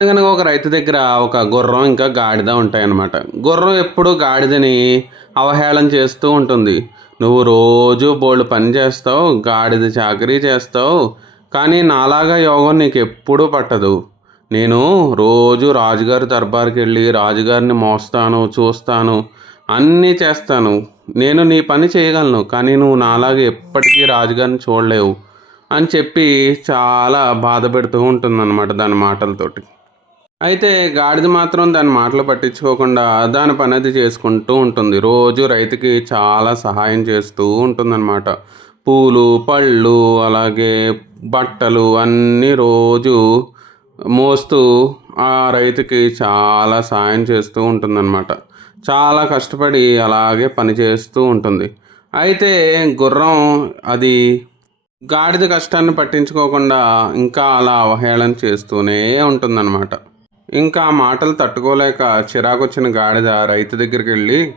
కనుక ఒక రైతు దగ్గర ఒక గుర్రం ఇంకా గాడిద ఉంటాయన్నమాట. గుర్రం ఎప్పుడు గాడిదని అవహేళన చేస్తూ ఉంటుంది. నువ్వు రోజు బోల్డ్ పని చేస్తావు గాడిద చాకరీ చేస్తావు కానీ నాలాగా యోగం నీకు ఎప్పుడూ పట్టదు. నేను రోజు రాజుగారి దర్బార్కి వెళ్ళి రాజుగారిని మోస్తాను చూస్తాను అన్నీ చేస్తాను. నేను నీ పని చేయగలను కానీ నువ్వు నాలాగా ఎప్పటికీ రాజుగారిని చూడలేవు అని చెప్పి చాలా బాధ పెడుతూ ఉంటుందన్నమాట దాని మాటలతోటి. అయితే గాడిద మాత్రం దాని మాటలు పట్టించుకోకుండా దాని పని అది చేసుకుంటూ ఉంటుంది. రోజు రైతుకి చాలా సహాయం చేస్తూ ఉంటుందన్నమాట. పూలు పళ్ళు అలాగే బట్టలు అన్నీ రోజు మోస్తూ ఆ రైతుకి చాలా సాయం చేస్తూ ఉంటుందన్నమాట. చాలా కష్టపడి అలాగే పని చేస్తూ ఉంటుంది. అయితే గుర్రం అది గాడిద కష్టాన్ని పట్టించుకోకుండా ఇంకా అలా అవహేళన చేస్తూనే ఉంటుందన్నమాట. ఇంకా మాటలు తట్టుకోలేక చిరాకొచ్చిన గాడిద రైతు దగ్గరికి వెళ్ళి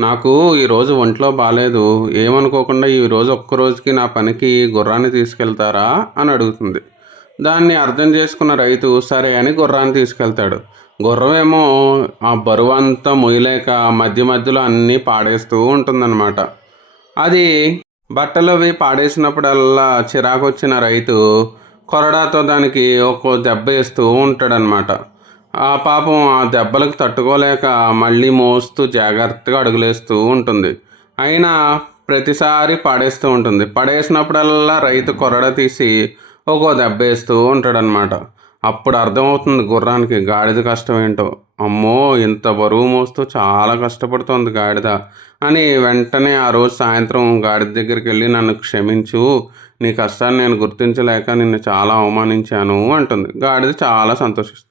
నాకు ఈరోజు ఒంట్లో బాగాలేదు ఏమనుకోకుండా ఈరోజు ఒక్క రోజుకి నా పనికి గుర్రాన్ని తీసుకెళ్తారా? అని అడుగుతుంది. దాన్ని అర్థం చేసుకున్న రైతు సరే అని గుర్రాన్ని తీసుకెళ్తాడు. గుర్రమేమో ఆ బరువు అంతా మొయ్యలేక మధ్య మధ్యలో అన్నీ పాడేస్తూ ఉంటుందన్నమాట. అది బట్టలు అవి పాడేసినప్పుడల్లా చిరాకు వచ్చిన రైతు కొరడాతో దానికి ఒక్కో దెబ్బ వేస్తూ ఉంటాడనమాట ఆ పాపం ఆ దెబ్బలకు తట్టుకోలేక మళ్ళీ మోస్తూ జాగ్రత్తగా అడుగులేస్తూ ఉంటుంది. అయినా ప్రతిసారి పడేస్తూ ఉంటుంది. పడేసినప్పుడల్లా రైతు కొరడ తీసి ఒక్కో దెబ్బ వేస్తూ ఉంటాడనమాట అప్పుడు అర్థమవుతుంది గుర్రానికి గాడిద కష్టం ఏంటో. అమ్మో ఇంత బరువు మోస్తూ చాలా కష్టపడుతోంది గాడిద అని వెంటనే ఆ రోజు సాయంత్రం గాడిద దగ్గరికి వెళ్ళి నన్ను క్షమించు నీ కష్టాన్ని నేను గుర్తించలేక నిన్ను చాలా అవమానించాను అంటుంది. గాడిద చాలా సంతోషిస్తుంది.